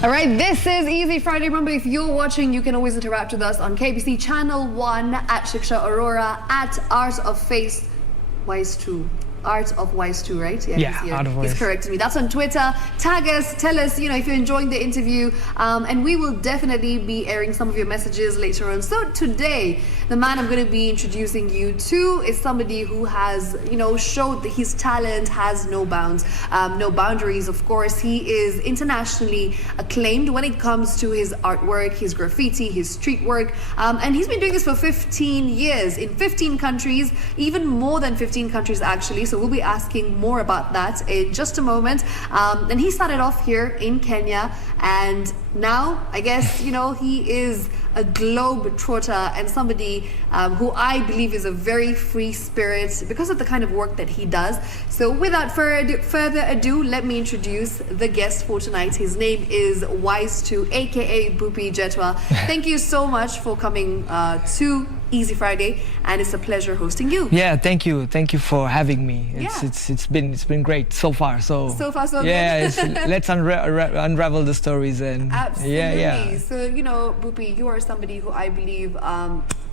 All right, this is Easy Friday. Remember, if you're watching, you can always interact with us on KBC Channel 1, at Shiksha Aurora, at Art of Face Wise 2. Art of Wise 2, right? Yeah, Art of Wise. He's correcting me. That's on Twitter. Tag us, tell us, if you're enjoying the interview, and we will definitely be airing some of your messages later on. So today, the man I'm going to be introducing you to is somebody who has, showed that his talent has no bounds, no boundaries. Of course, he is internationally acclaimed when it comes to his artwork, his graffiti, his street work, and he's been doing this for 15 years in 15 countries, even more than 15 countries actually. So we'll be asking more about that in just a moment. And he started off here in Kenya, and now I guess he is a globe trotter and somebody who I believe is a very free spirit because of the kind of work that he does. So without further ado, let me introduce the guest for tonight. His name is Wise2, aka Bupi Jetwa. Thank you so much for coming to Easy Friday, and it's a pleasure hosting you. Yeah, thank you for having me. It's been great so far. So far so yeah, good. let's unravel the stories and absolutely. Yeah. So Bupi, you are somebody who I believe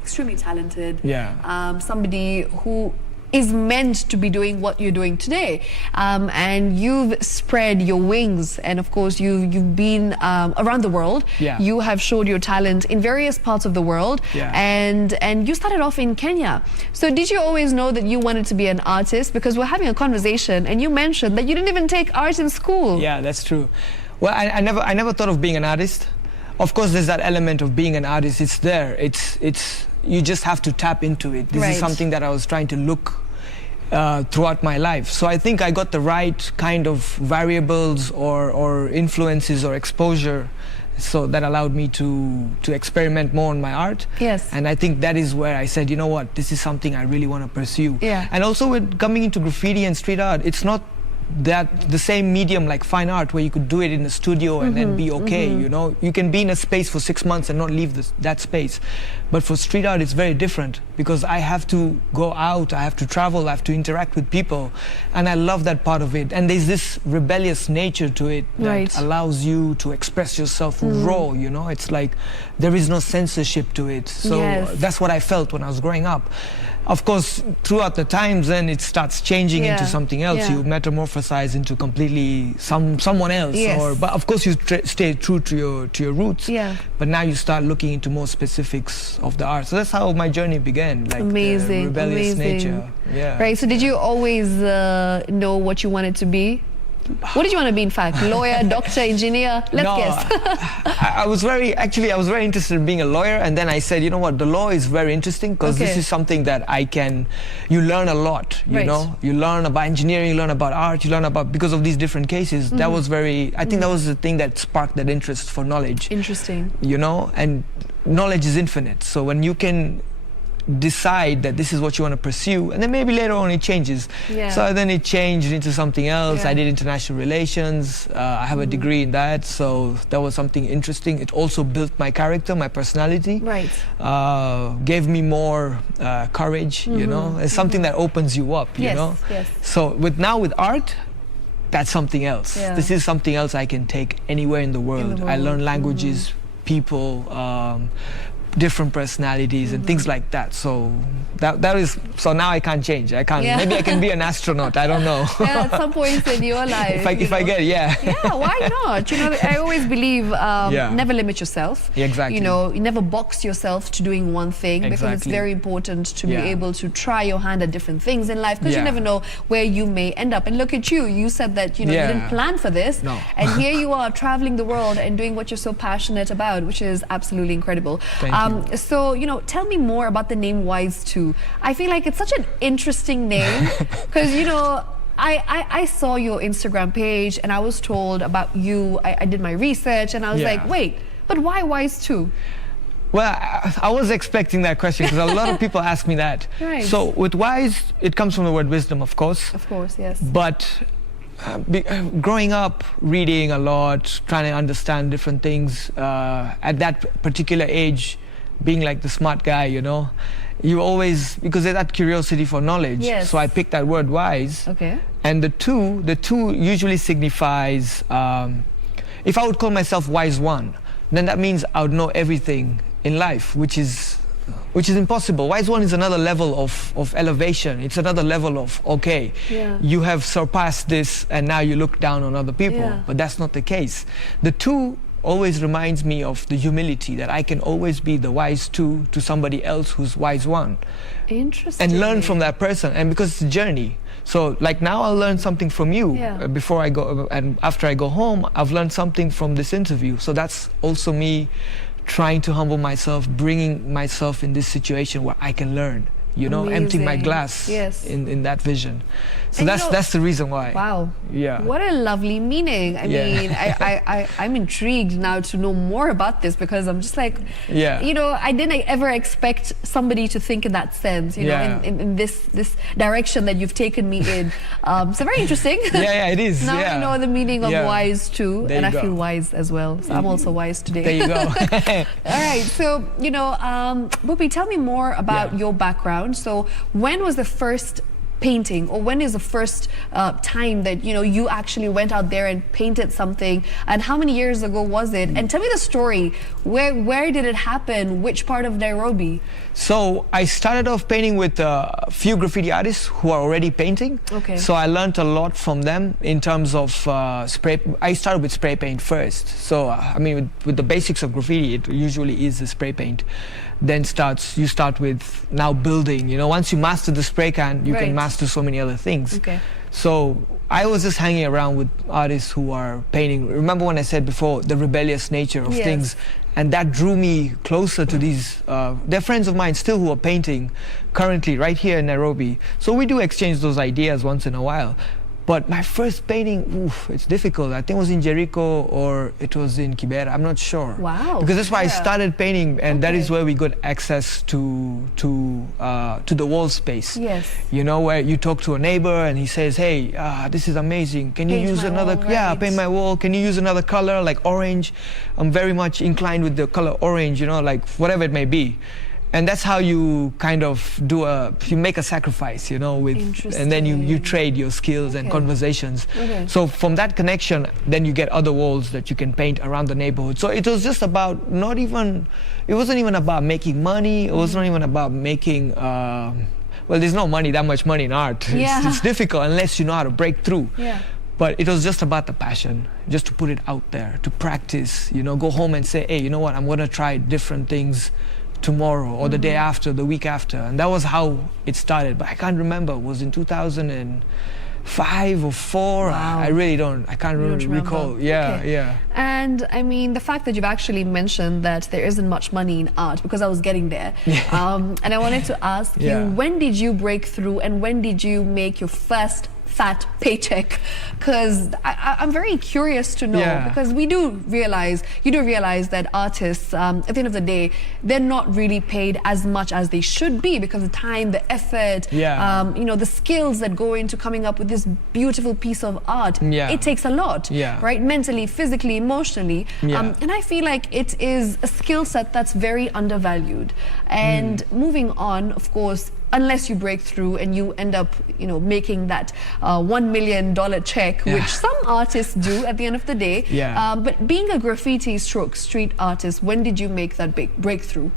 extremely talented. Yeah. Somebody who is meant to be doing what you're doing today, and you've spread your wings, and of course you've been around the world. Yeah. You have showed your talent in various parts of the world. Yeah. And you started off in Kenya. So did you always know that you wanted to be an artist? Because we're having a conversation and you mentioned that you didn't even take art in school. Yeah, that's true. Well, I never thought of being an artist. Of course, there's that element of being an artist. It's there. It's you just have to tap into it. This is something that I was trying to look throughout my life. So I think I got the right kind of variables or influences or exposure, so that allowed me to experiment more on my art. Yes. And I think that is where I said, you know what, this is something I really want to pursue. Yeah. And also with coming into graffiti and street art, it's not that the same medium like fine art where you could do it in the studio and then be okay. You can be in a space for 6 months and not leave that space. But for street art, it's very different because I have to go out, I have to travel, I have to interact with people, and I love that part of it. And there's this rebellious nature to it that allows you to express yourself raw. It's like there is no censorship to it. So that's what I felt when I was growing up. Of course, throughout the times, then it starts changing into something else. You metamorphosize into completely someone else. But of course, you stay true to your roots. Yeah. But now you start looking into more specifics of the art. So that's how my journey began. Like the rebellious nature. Yeah. Right. So did you always know what you wanted to be? What did you want to be, in fact? Lawyer, doctor, engineer? Let's guess. I was very interested in being a lawyer, and then I said, you know what, the law is very interesting because this is something that you learn a lot, you know? You learn about engineering, you learn about art, you learn about, because of these different cases. That was I think that was the thing that sparked that interest for knowledge. Interesting. And knowledge is infinite. So when you can decide that this is what you want to pursue, and then maybe later on it changes. So then it changed into something else. I did international relations. I have a degree in that, so that was something interesting. It also built my character, my personality. Gave me more courage. It's something that opens you up. You know. So with art, that's something else. This is something else I can take anywhere in the world. I learn languages, people, different personalities and things like that. So that is, so now I can't change. I can't. Maybe I can be an astronaut. I don't know. At some point in your life. if I get why not? I always believe never limit yourself. Exactly. You never box yourself to doing one thing because it's very important to be able to try your hand at different things in life, because you never know where you may end up. And look at you. You said that you didn't plan for this. No. And here you are traveling the world and doing what you're so passionate about, which is absolutely incredible. Thank you. So, tell me more about the name Wise2. I feel like it's such an interesting name because, I saw your Instagram page and I was told about you. I did my research and I was like, wait, but why Wise2? Well, I was expecting that question because a lot of people ask me that. So with wise, it comes from the word wisdom, of course. Of course, yes. But growing up, reading a lot, trying to understand different things, at that particular age, being like the smart guy, you always, because there's that curiosity for knowledge. So I picked that word wise. Okay. And the two usually signifies if I would call myself wise one, then that means I would know everything in life, which is impossible. Wise one is another level of elevation. It's another level of, okay, you have surpassed this and now you look down on other people. But that's not the case. The two always reminds me of the humility, that I can always be the wise two to somebody else who's wise one. Interesting. And learn from that person. And because it's a journey. So like now I'll learn something from you before I go, and after I go home, I've learned something from this interview. So that's also me trying to humble myself, bringing myself in this situation where I can learn, you know, emptying my glass in that vision. So and that's the reason why. Wow. Yeah. What a lovely meaning. I mean, I'm intrigued now to know more about this, because I'm just like, you know, I didn't ever expect somebody to think in that sense, you know, in this direction that you've taken me in. So very interesting. Yeah, it is. Now I know the meaning of wise too, there and I feel wise as well. So I'm also wise today. There you go. All right. So, you know, Bupi, tell me more about your background. So when was the first painting, or when is the first time that, you know, you actually went out there and painted something, and how many years ago was it? And tell me the story. Where did it happen? Which part of Nairobi? So I started off painting with a few graffiti artists who are already painting. Okay. So I learned a lot from them in terms of spray. I started with spray paint first. So I mean, with the basics of graffiti, it usually is the spray paint. Then you start with now building. You know, once you master the spray can, you can master so many other things. Okay. So I was just hanging around with artists who are painting. Remember when I said before the rebellious nature of things, and that drew me closer to these. They're friends of mine still who are painting currently right here in Nairobi. So we do exchange those ideas once in a while. But my first painting, it's difficult. I think it was in Jericho or it was in Kibera. I'm not sure. Wow. Because that's why I started painting, and that is where we got access to the wall space. Yes. You know, where you talk to a neighbor and he says, "Hey, this is amazing. Can you use another? Paint my wall. Can you use another color like orange?" I'm very much inclined with the color orange. You know, like whatever it may be. And that's how you kind of you make a sacrifice, you know, and then you trade your skills and conversations. So from that connection, then you get other walls that you can paint around the neighborhood. So it was just about it wasn't even about making money. It wasn't even about making, well, there's no money, that much money in art. It's difficult unless you know how to break through. But it was just about the passion, just to put it out there, to practice, you know, go home and say, hey, you know what, I'm going to try different things tomorrow or the day after, the week after. And that was how it started. But I can't remember, it was in 2005 or 4. Wow. I can't really recall. Yeah. And I mean, the fact that you've actually mentioned that there isn't much money in art, because I was getting there. And I wanted to ask you, when did you break through and when did you make your first fat paycheck? Because I'm very curious to know, because you do realize that artists, at the end of the day, they're not really paid as much as they should be, because the time, the effort, you know, the skills that go into coming up with this beautiful piece of art, it takes a lot, right? Mentally, physically, emotionally. And I feel like it is a skill set that's very undervalued. And moving on, of course, unless you break through and you end up, you know, making that $1 million check, which some artists do at the end of the day. But being a graffiti stroke street artist, when did you make that big breakthrough?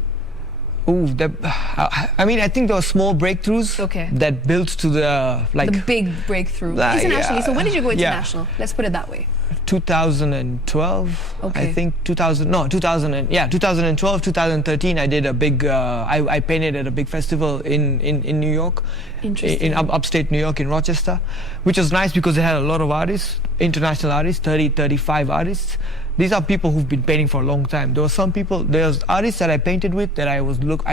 I mean, I think there were small breakthroughs that built to the big breakthrough internationally. So when did you go international? Let's put it that way. 2012, I think 2012, 2013. I did a big. I painted at a big festival in New York, in upstate New York, in Rochester, which was nice because it had a lot of artists, international artists, 35 artists. These are people who've been painting for a long time. There's artists that I painted with that I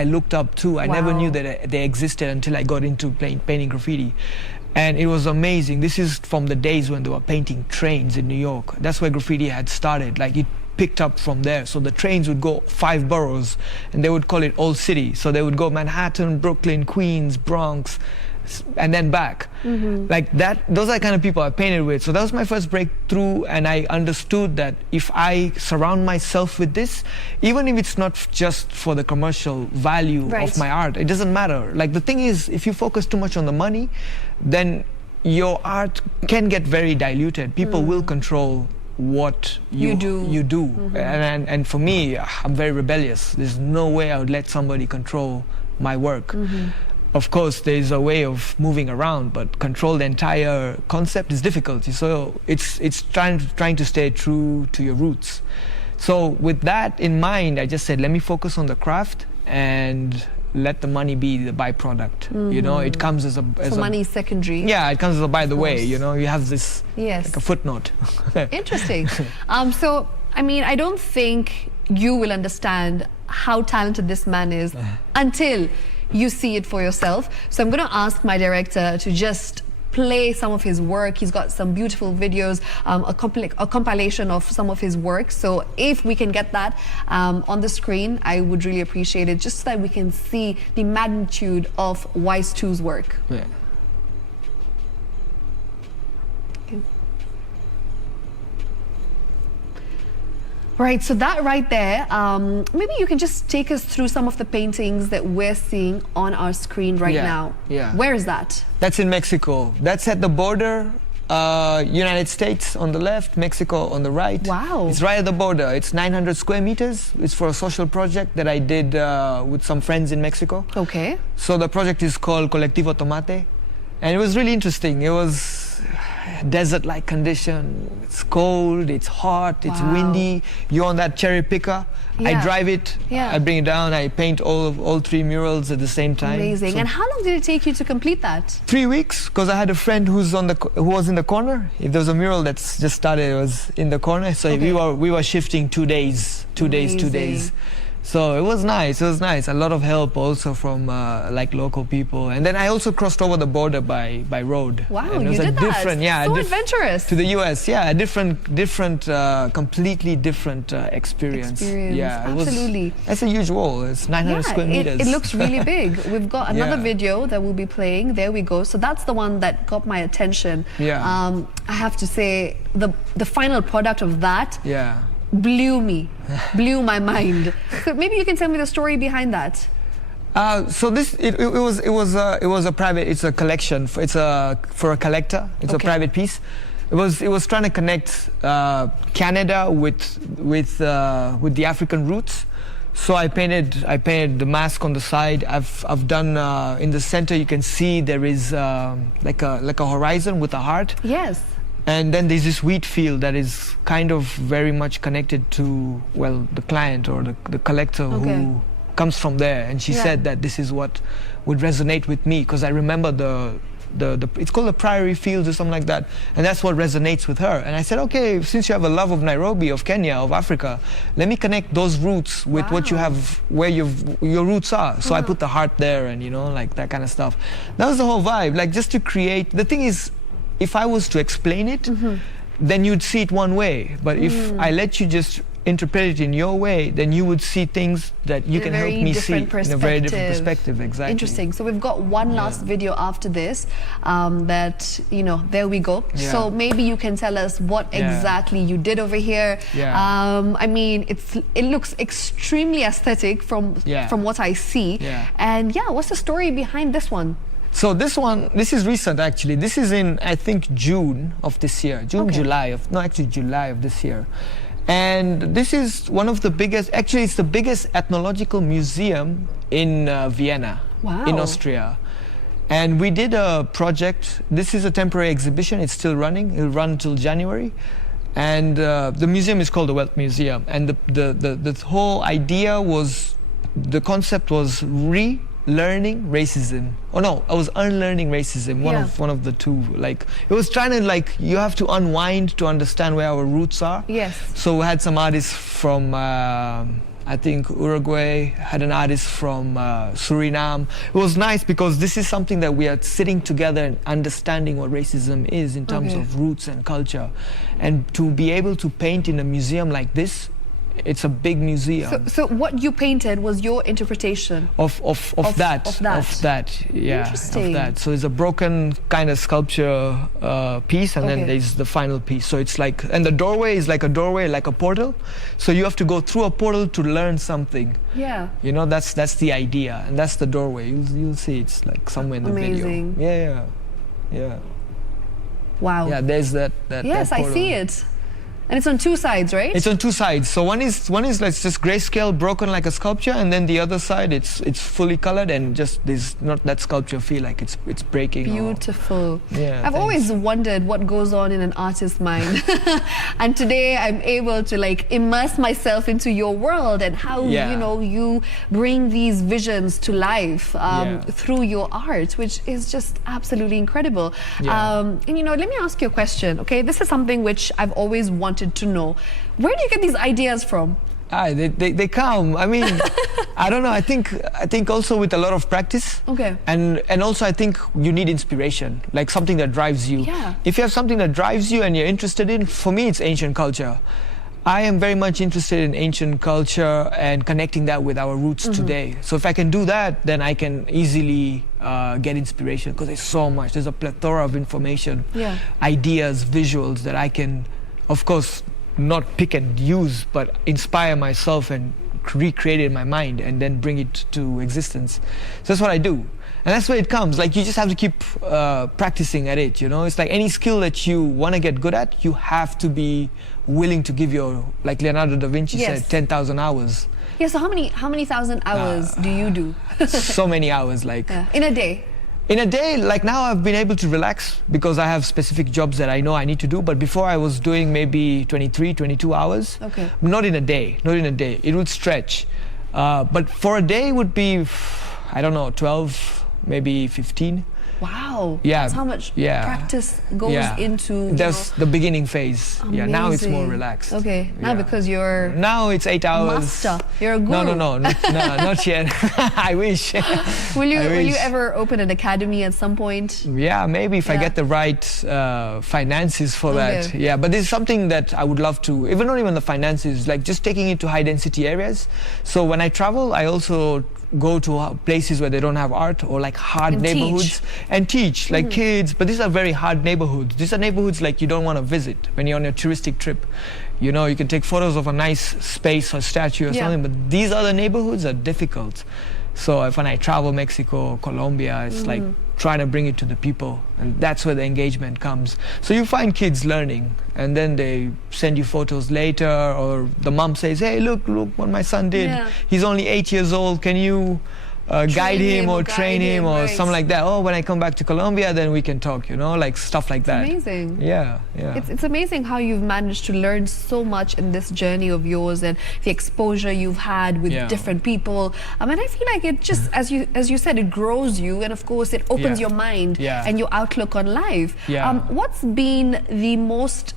looked up to. I never knew that they existed until I got into painting graffiti. And it was amazing. This is from the days when they were painting trains in New York. That's where graffiti had started. Like, it picked up from there. So the trains would go 5 boroughs, and they would call it Old City. So they would go Manhattan, Brooklyn, Queens, Bronx, and then back. Like that. Those are the kind of people I painted with. So that was my first breakthrough, and I understood that if I surround myself with this, even if it's not just for the commercial value of my art, it doesn't matter. Like, the thing is, if you focus too much on the money, then your art can get very diluted. People will control what you do. And for me, I'm very rebellious. There's no way I would let somebody control my work. Of course, there's a way of moving around, but control the entire concept is difficult. So it's trying to stay true to your roots. So with that in mind, I just said, let me focus on the craft and let the money be the byproduct. You know, it comes as so money is secondary. Yeah, it comes as a by the way. You know, you have this like a footnote. Interesting. So I mean, I don't think you will understand how talented this man is until you see it for yourself. So I'm going to ask my director to just play some of his work. He's got some beautiful videos, a compilation of some of his work. So if we can get that on the screen, I would really appreciate it, just so that we can see the magnitude of Wise 2's work. Yeah. Right, so that right there, maybe you can just take us through some of the paintings that we're seeing on our screen right now. Yeah. Where is that? That's in Mexico. That's at the border. United States on the left, Mexico on the right. Wow. It's right at the border. It's 900 square meters. It's for a social project that I did with some friends in Mexico. Okay. So the project is called Colectivo Tomate. And it was really interesting. It was desert-like condition. It's cold, it's hot, it's windy. You're on that cherry picker. I drive it, I bring it down, I paint all three murals at the same time. Amazing. So, and how long did it take you to complete that? 3 weeks, because I had a friend who was in the corner. If there was a mural that's just started, it was in the corner. So we were shifting 2 days, 2 days, 2 days. So it was nice. It was nice. A lot of help also from like local people, and then I also crossed over the border by road. Wow, and it was you did different, that. So adventurous. To the US, yeah, a different, completely different experience. Yeah, absolutely. That's a huge wall. It's 900 square meters. It looks really big. We've got another video that we'll be playing. There we go. So that's the one that got my attention. Yeah. I have to say the final product of that. Yeah. Blew my mind. So maybe you can tell me the story behind that. So it was a private. It's a collection. For a collector. It's a private piece. It was trying to connect Canada with the African roots. So I painted the mask on the side. I've done in the center. You can see there is like a horizon with a heart. Yes. And then there's this wheat field that is kind of very much connected to, well, the client or the collector who comes from there. And she said that this is what would resonate with me, because I remember it's called the prairie fields or something like that. And that's what resonates with her. And I said, okay, since you have a love of Nairobi, of Kenya, of Africa, let me connect those roots with what you have, where your roots are. So I put the heart there and, you know, like that kind of stuff. That was the whole vibe, like just to create. The thing is, if I was to explain it, then you'd see it one way. But if I let you just interpret it in your way, then you would see things that you can help me see in a very different perspective. Exactly. Interesting. So we've got one last video after this that, you know, there we go. So maybe you can tell us what exactly you did over here. I mean, it looks extremely aesthetic from what I see. And what's the story behind this one? So this is recent actually. This is in, I think, June of this year. July of this year. And this is one of the biggest, actually it's the biggest ethnological museum in Vienna, in Austria. And we did a project. This is a temporary exhibition. It's still running. It'll run until January. And the museum is called the Wealth Museum. And the whole idea was, the concept was learning racism. Oh no, I was unlearning racism. One of the two. Like it was trying to, like, you have to unwind to understand where our roots are. Yes. So we had some artists from I think Uruguay, had an artist from Suriname. It was nice because this is something that we are sitting together and understanding what racism is in terms of roots and culture. And to be able to paint in a museum like this, it's a big museum. So what you painted was your interpretation of that. Interesting. Of that. So it's a broken kind of sculpture piece, and then there's the final piece. So it's like, and the doorway is like a doorway, like a portal. So you have to go through a portal to learn something. Yeah. You know, that's the idea, and that's the doorway. You'll see it's like somewhere in the video. Yeah. Wow. Yeah, there's that. Yes, that I see it. And it's on two sides, right? It's on two sides. So one is like just grayscale, broken like a sculpture, and then the other side it's fully colored and just there's not that sculpture feel like it's breaking. Beautiful. Yeah. I've always wondered what goes on in an artist's mind, and today I'm able to like immerse myself into your world and how you know you bring these visions to life through your art, which is just absolutely incredible. And you know, let me ask you a question. Okay, this is something which I've always wanted to know. Where do you get these ideas from? They come. I mean, I don't know. I think also with a lot of practice. Okay. And also I think you need inspiration, like something that drives you. Yeah. If you have something that drives you and you're interested in, for me it's ancient culture. I am very much interested in ancient culture and connecting that with our roots today. So if I can do that, then I can easily get inspiration because there's so much. There's a plethora of information, ideas, visuals that I can, of course, not pick and use, but inspire myself and recreate it in my mind and then bring it to existence. So that's what I do. And that's where it comes. Like, you just have to keep practicing at it, you know? It's like any skill that you want to get good at, you have to be willing to give your, like Leonardo da Vinci said, 10,000 hours. Yeah, so how many thousand hours do you do? So many hours, like... In a day? In a day, like now I've been able to relax because I have specific jobs that I know I need to do. But before I was doing maybe 23, 22 hours. Okay. Not in a day, not in a day. It would stretch. But for a day would be, I don't know, 12, maybe 15. Wow. Yeah. That's how much practice goes into... That's the beginning phase. Amazing. Yeah, now it's more relaxed. Okay, now because you're... Now it's 8 hours. Master. You're a guru. No, not yet. I wish. Will you ever open an academy at some point? Yeah, maybe if I get the right finances for that. Yeah, but this is something that I would love to, even not even the finances, like just taking it to high density areas. So when I travel, I also go to places where they don't have art or like hard neighborhoods and teach like kids. But these are very hard neighborhoods. These are neighborhoods like you don't want to visit when you're on a touristic trip. You know, you can take photos of a nice space or statue or something, but these other neighborhoods are difficult. So if when I travel Mexico, Colombia, it's like trying to bring it to the people, and that's where the engagement comes. So you find kids learning, and then they send you photos later, or the mom says, hey, look what my son did. He's only 8 years old. Can you guide him or train him or something like that? Oh, when I come back to Colombia, then we can talk, you know, like stuff like that. Amazing. Yeah. It's amazing how you've managed to learn so much in this journey of yours and the exposure you've had with different people. And I feel like it just, as you said, it grows you, and of course it opens your mind and your outlook on life. What's been the most,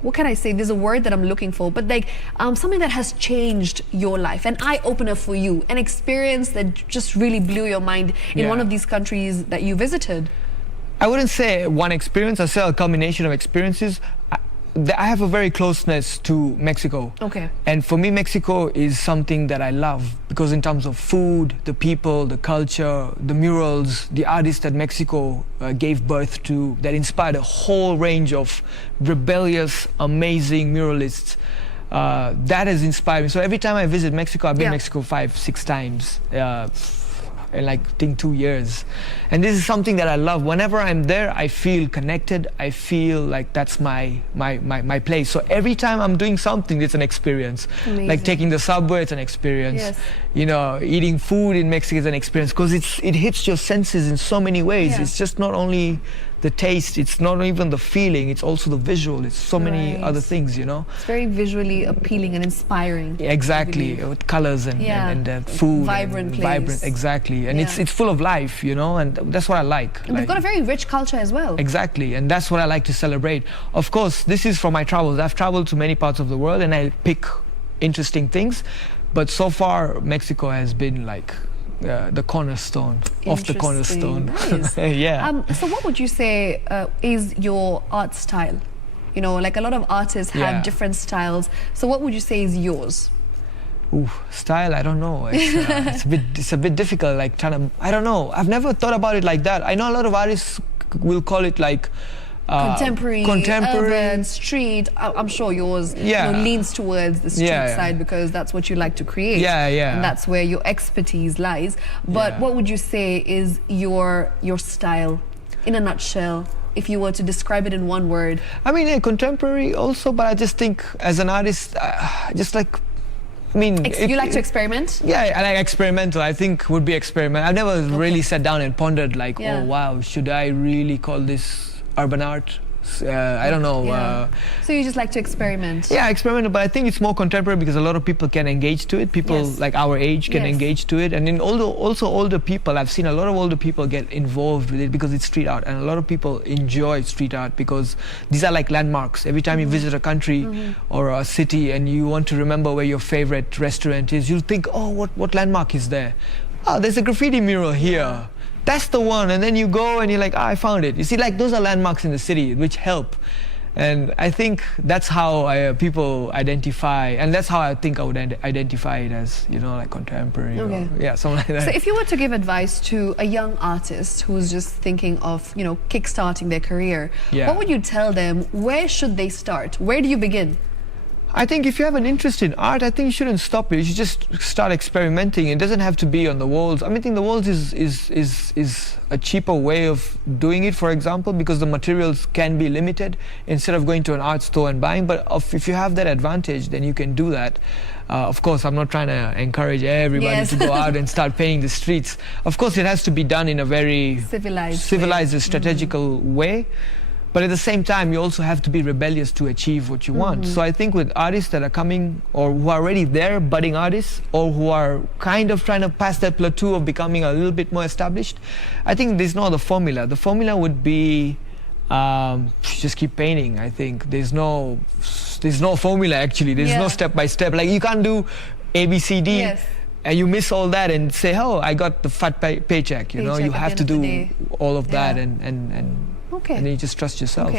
what can I say? There's a word that I'm looking for, but like something that has changed your life, an eye-opener for you, an experience that just really blew your mind in one of these countries that you visited. I wouldn't say one experience, I'd say a combination of experiences. I have a very closeness to Mexico. Okay. And for me, Mexico is something that I love because in terms of food, the people, the culture, the murals, the artists that Mexico gave birth to, that inspired a whole range of rebellious, amazing muralists. That has inspired me. So every time I visit Mexico, I've been to Mexico 5-6 times. In like, I think 2 years. And this is something that I love. Whenever I'm there, I feel connected. I feel like that's my place. So every time I'm doing something, it's an experience. Amazing. Like taking the subway, it's an experience. You know, eating food in Mexico is an experience because it hits your senses in so many ways. It's just not only the taste, it's not even the feeling, it's also the visual. It's so many other things, you know. It's very visually appealing and inspiring. Exactly, with colors and food. Vibrant place. Vibrant, exactly. And it's full of life, you know, and that's what I like. And they've got a very rich culture as well. Exactly, and that's what I like to celebrate. Of course, this is from my travels. I've traveled to many parts of the world and I pick interesting things. But so far, Mexico has been like the cornerstone of the cornerstone. Nice. So what would you say is your art style? You know, like a lot of artists have different styles. So what would you say is yours? Ooh, style, I don't know. It's a bit difficult, like trying to, I don't know. I've never thought about it like that. I know a lot of artists will call it like contemporary, urban, street. I'm sure yours leans towards the street side because that's what you like to create. And that's where your expertise lies. But what would you say is your style in a nutshell? if you were to describe it in one word? I mean, contemporary also, but I just think as an artist, just like, I mean, You like to experiment? Yeah, I like experimental. I think would be experiment. I've never really sat down and pondered like, oh wow, should I really call this urban art? I don't know. So you just like to experiment? Yeah, experimental, but I think it's more contemporary because a lot of people can engage to it. People like our age can engage to it. And then also older people, I've seen a lot of older people get involved with it because it's street art. And a lot of people enjoy street art because these are like landmarks. Every time you visit a country or a city and you want to remember where your favorite restaurant is, you'll think, oh, what landmark is there? Oh, there's a graffiti mural here. That's the one. And then you go and you're like, I found it. You see, like those are landmarks in the city which help. And I think that's how people identify, and that's how I think I would identify it as, you know, like contemporary. Or, something like that. So if you were to give advice to a young artist who's just thinking of, you know, kickstarting their career, what would you tell them? Where should they start? Where do you begin? I think if you have an interest in art, I think you shouldn't stop it. You should just start experimenting. It doesn't have to be on the walls. I mean, I think the walls is a cheaper way of doing it, for example, because the materials can be limited instead of going to an art store and buying. But if you have that advantage, then you can do that. Of course, I'm not trying to encourage everybody to go out and start painting the streets. Of course, it has to be done in a very civilized strategical way. But at the same time, you also have to be rebellious to achieve what you want. So I think with artists that are coming or who are already there, budding artists, or who are kind of trying to pass that plateau of becoming a little bit more established, I think there's no other formula. The formula would be just keep painting. I think there's no formula actually. There's no step by step. Like you can't do A, B, C, D. And you miss all that and say, oh, I got the fat paycheck. You know, you have to do all of that and then you just trust yourself.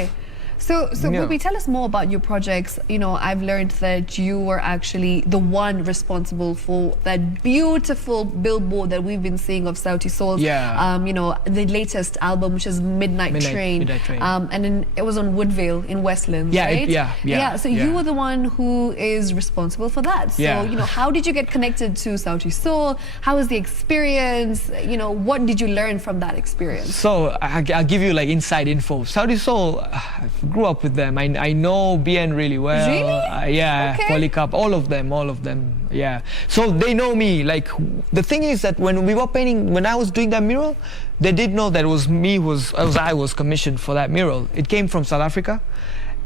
So Bhupi, tell us more about your projects. You know, I've learned that you were actually the one responsible for that beautiful billboard that we've been seeing of Sauti Soul's, you know, the latest album, which is Midnight Train. And then it was on Woodvale in Westlands, right? So you were the one who is responsible for that. So, you know, how did you get connected to Sauti Soul? How was the experience? You know, what did you learn from that experience? So I'll give you like inside info. Sauti Soul, I grew up with them. I know BN really well. Really? Polycarp, all of them. Yeah. So they know me. Like the thing is that when we were painting, when I was doing that mural, they did know that it was me. I was commissioned for that mural. It came from South Africa,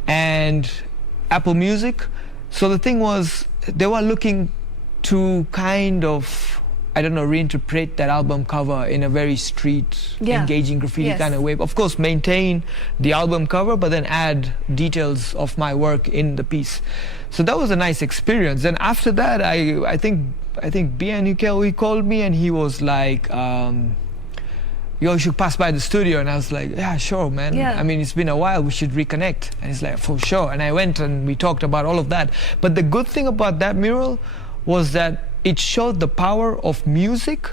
and Apple Music. So the thing was, they were looking to kind of, I don't know, reinterpret that album cover in a very street, engaging graffiti kind of way. Of course, maintain the album cover, but then add details of my work in the piece. So that was a nice experience. And after that, I think BN, he called me and he was like, yo, you should pass by the studio. And I was like, yeah, sure, man. I mean, it's been a while, we should reconnect. And he's like, for sure. And I went and we talked about all of that. But the good thing about that mural was that it showed the power of music,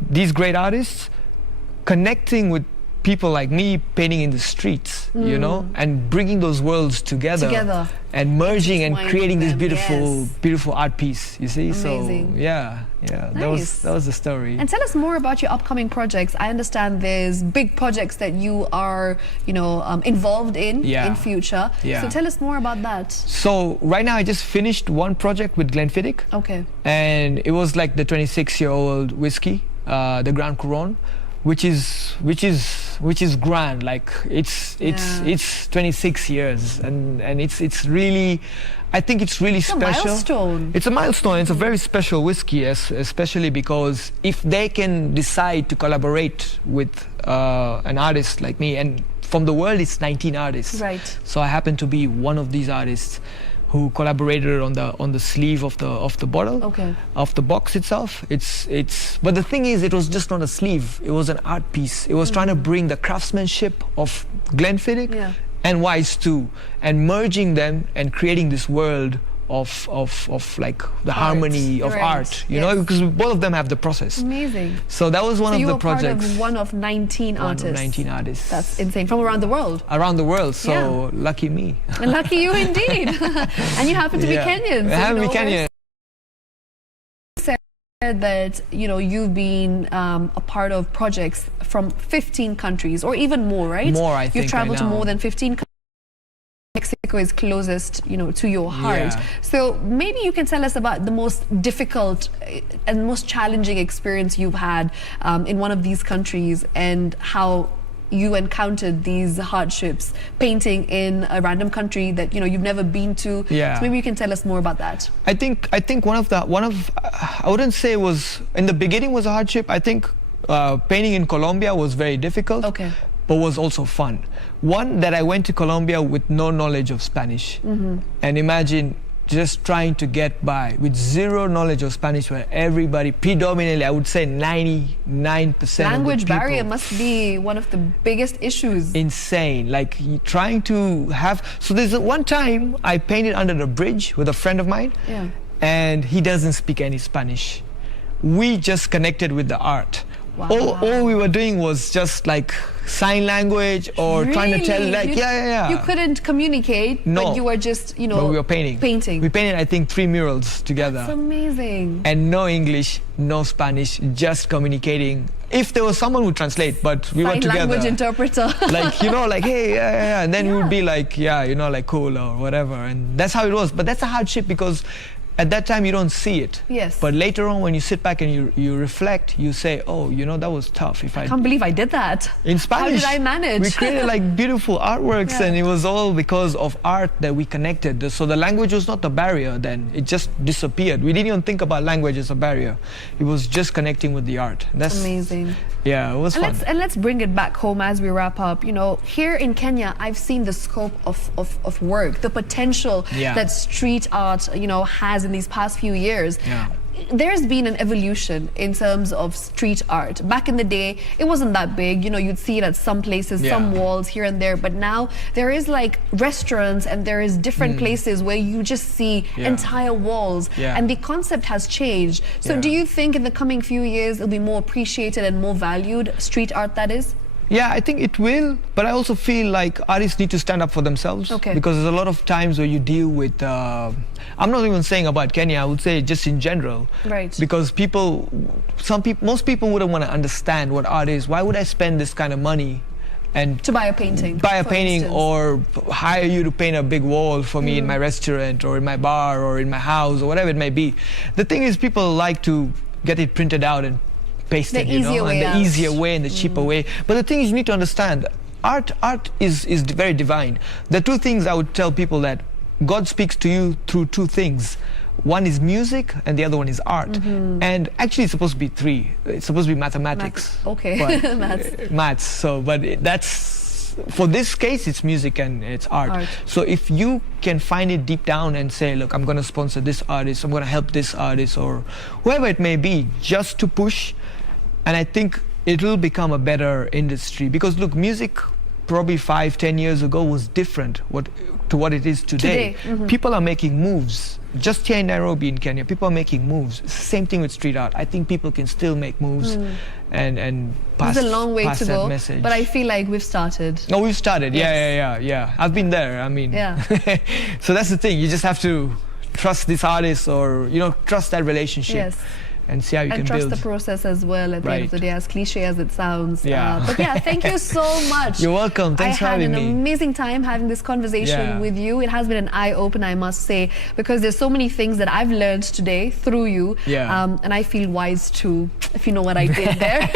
these great artists, connecting with people like me painting in the streets, you know, and bringing those worlds together and merging and creating this beautiful art piece, you see. Amazing. So that was the story. And tell us more about your upcoming projects. I understand there's big projects that you are, you know, involved in future. So tell us more about that. So right now I just finished one project with Glenfiddich. And it was like the 26-year-old whiskey, the Grand Couronne, which is grand. Like it's 26 years, and it's really, I think it's really special. It's a milestone. It's a milestone. It's a very special whiskey, especially because if they can decide to collaborate with an artist like me, and from the world it's 19 artists. Right. So I happen to be one of these artists who collaborated on the sleeve of the bottle, of the box itself. But the thing is, it was just not a sleeve. It was an art piece. It was trying to bring the craftsmanship of Glenfiddich and Wise too, and merging them and creating this world of like the harmony of art, you know, because both of them have the process. Amazing. So that was one of the projects. You were part of one of 19 artists. One of 19 artists. That's insane. From around the world. Around the world. So lucky me. Lucky you indeed. And you happen to be Kenyan. So I happen to be Kenyan. that you've been a part of projects from 15 countries or even more, right? More, I think. You've traveled right to more than 15 countries. Mexico is closest, to your heart. Yeah. So maybe you can tell us about the most difficult and most challenging experience you've had in one of these countries, and how you encountered these hardships painting in a random country that you've never been to. Yeah. So maybe you can tell us more about that. I think I wouldn't say it was in the beginning was a hardship. I think painting in Colombia was very difficult. Okay. But was also fun. One, that I went to Colombia with no knowledge of Spanish. And imagine just trying to get by with zero knowledge of Spanish, where everybody, predominantly, I would say 99% language of the people, barrier must be one of the biggest issues. Insane. Like trying to have, so there's one time I painted under the bridge with a friend of mine, Yeah. and he doesn't speak any Spanish. We just connected with the art. Wow. All we were doing was just like sign language or trying to tell, like, You couldn't communicate, No. but you were just, But we were painting. We painted, I think, 3 murals together. That's amazing. And no English, no Spanish, just communicating. If there was someone who translate, but we were together. Sign language interpreter. Like, like, hey, and then we would be like, like cool or whatever. And that's how it was. But that's a hardship because at that time you don't see it. Yes. But later on, when you sit back and you reflect, you say, oh, that was tough. I can't believe I did that. In Spanish. How did I manage? We created like beautiful artworks, and it was all because of art that we connected. So the language was not the barrier then. It just disappeared. We didn't even think about language as a barrier. It was just connecting with the art. That's amazing. Yeah, it was fun. Let's bring it back home as we wrap up. Here in Kenya, I've seen the scope of work, the potential that street art, has in these past few years. Yeah. There's been an evolution in terms of street art. Back in the day, it wasn't that big. You'd see it at some places, some walls here and there. But now there is like restaurants, and there is different places where you just see entire walls. And the concept has changed. So do you think in the coming few years it'll be more appreciated and more valued, street art that is? Yeah, I think it will, but I also feel like artists need to stand up for themselves. Okay. Because there's a lot of times where you deal with, I'm not even saying about Kenya, I would say just in general. Right. Because most people wouldn't want to understand what art is. Why would I spend this kind of money and to buy a painting? Or hire you to paint a big wall for me in my restaurant or in my bar or in my house or whatever it may be. The thing is, people like to get it printed out and paste it, and the easier way and the cheaper way. But the thing is, you need to understand, art is very divine. The two things I would tell people, that God speaks to you through two things. One is music and the other one is art. And actually it's supposed to be 3. It's supposed to be mathematics. Okay. Maths. So, but that's, for this case, it's music and it's art. So if you can find it deep down and say, look, I'm going to sponsor this artist, I'm going to help this artist, or whoever it may be, just to push. And I think it will become a better industry, because look, music probably 5-10 years ago was different to what it is today. People are making moves. Just here in Nairobi in Kenya, people are making moves. Same thing with street art. I think people can still make moves and pass. There's a long way to go, message. But I feel like we've started. No, we've started. Yeah. I've been there. I mean, so that's the thing. You just have to trust this artist, or trust that relationship. Yes. And see how you can build. And trust the process as well at the end of the day, as cliche as it sounds. But thank you so much. You're welcome. Thanks for having me. I had an amazing time having this conversation with you. It has been an eye-opener, I must say, because there's so many things that I've learned today through you. And I feel wise too, if you know what I did there.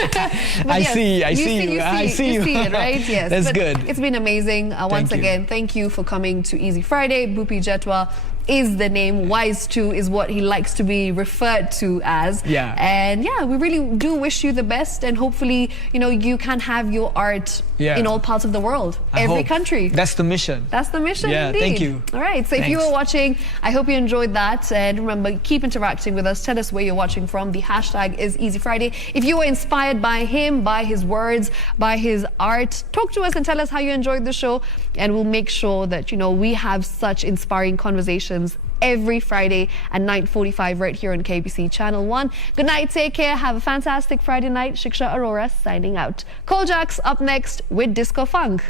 I see you. You see it, right? Yes. That's good. It's been amazing. Once again, thank you for coming to Easy Friday. Bupi Jetwa is the name. Wise too is what he likes to be referred to as. And we really do wish you the best, and hopefully you can have your art in all parts of the world, every country. That's the mission. That's the mission. Indeed. Thank you. All right, so if you were watching, I hope you enjoyed that, and remember, keep interacting with us. Tell us where you're watching from. The hashtag is Easy Friday. If you were inspired by him, by his words, by his art, talk to us and tell us how you enjoyed the show, and we'll make sure that we have such inspiring conversations every Friday at 9:45 right here on KBC Channel 1. Good night, take care, have a fantastic Friday night. Shiksha Arora signing out. Cole Jacks up next with Disco Funk.